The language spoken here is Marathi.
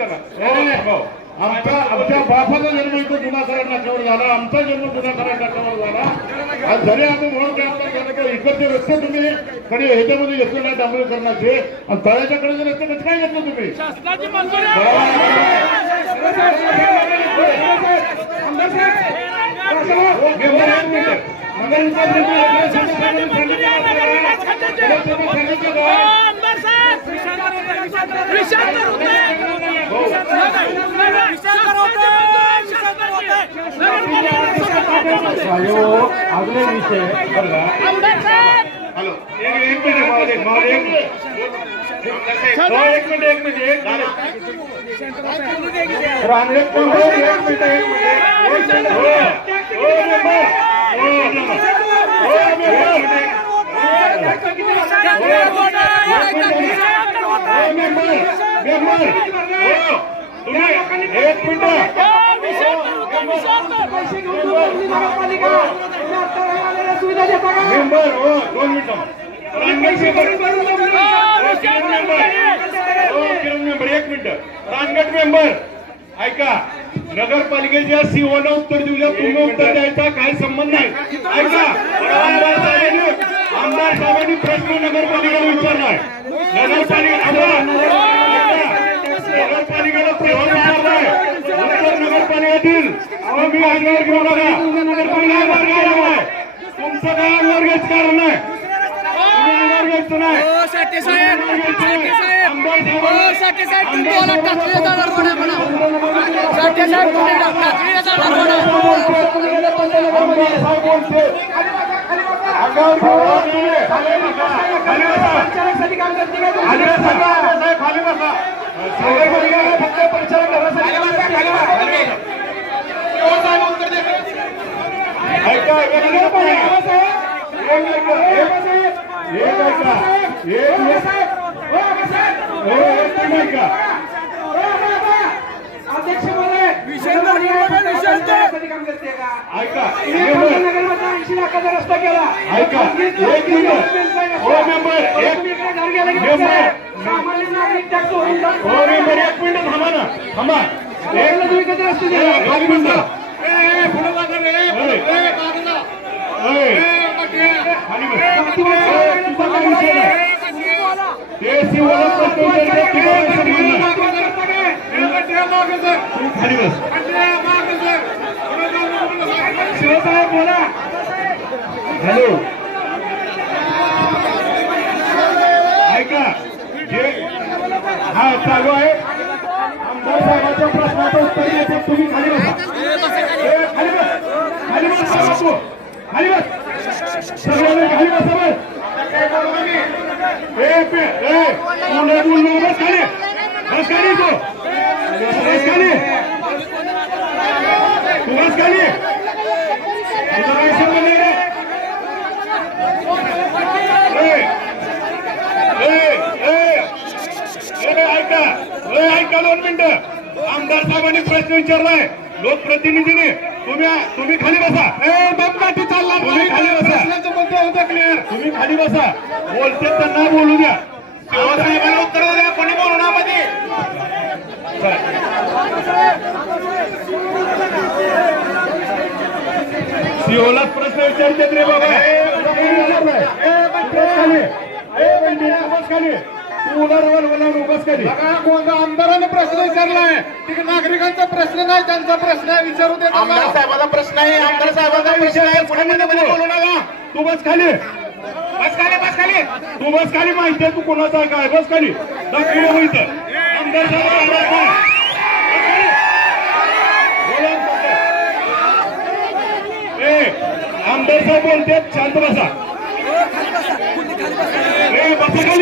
त्याला. हो, हो. आमचा आमच्या बापाचा जन्म इथं जुना कराड नाक्यावर झाला. आमचा जन्म जुना कराड नाक्यावर झाला. आज जरी आम्ही म्हणून काय आपल्या झालं का इकडचे रस्ते तुम्ही कडे ह्याच्यामध्ये घेतले नाही डांबरीकरणाचे आणि तळ्याच्या कडेचे रस्ते कसं काय घेतले तुम्ही? शासनाची मंजुरी आहे. आमदार साहेब विषांतर होते विषांतर होते अगले विषय बरं का आमदार साहेब हॅलो एक एक मिनिट मावळे, मावळे, एक मिनिट हो, एक मिनिट एक मिनिट एक मिनिट रांगेत कोण हो? एक मिनिट एक मिनिट एक मिनिट हो हो मेंबर हो हो मेंबर हो मेंबर मेंबर हो तुम्ही एक मिनिट. मेंबर हो दोन मिनिटं. रांगेत मेंबर. हो, हो किरण मेंबर एक मिनिट. रानगट मेंबर ऐका. नगरपालिकेच्या सीओनं उत्तर देऊ द्या तुम्ही उत्तर द्यायचा काही संबंध नाही. ऐका. आमदार साहेबांनी आमदार साहेबांनी प्रश्न नगरपालिकेला विचारलाय. नगरपालिका ऐका, नगरपालिकेला प्रश्न विचारलाय उत्तर नगरपालिकेतील अहो मी अंगावर घेऊ नका नगरपालिका अंगावर घ्यायला आहे. तुमचं काय अंगावर घ्यायचं कारण नाही अंगावर घ्यायचं नाही हो साठे साहेब साठे मेंबर ऐका एक मिनिट. हो मेंबर एक एक मिनिट थांबा ना थांबा एक ए, हॅलो. ऐका. जे हा चालू आहे. आमदार साहेबांच्या प्रश्नाचं उत्तर द्यायचं तुम्ही खाली बसा. ऐका दोन मिनिटं आमदार साहेबांनी प्रश्न विचारलाय. लोकप्रतिनिधीने तुम्ही तुम्ही खाली बसा. ए दमकाठी चालला. तुम्ही खाली बसा. मुद्दे होता क्लिअर तुम्ही खाली बसा. बोलते त्यांना बोलू द्या. साहेबांना उत्तर द्या कोणी बोलणार मध्ये. सिओला प्रश्न विचारतात रे बाबा. तू उगाच खाली आमदाराने प्रश्न विचारलाय. तिकडे नागरिकांचा प्रश्न नाही त्यांचा प्रश्न आहे विचारू दे आमदार साहेबाचा प्रश्न आहे आमदार साहेबाचा विषय आहे. पुढे मध्ये मध्ये बोलू नका. तू बस खाली. बस खाली बस खाली. तू बस खाली माहिती आहे तू कोणाचा आहे काय बस खाली. मग इथं. आमदार साहेब आमदार साहेब. बोलते शांत बसा. बसा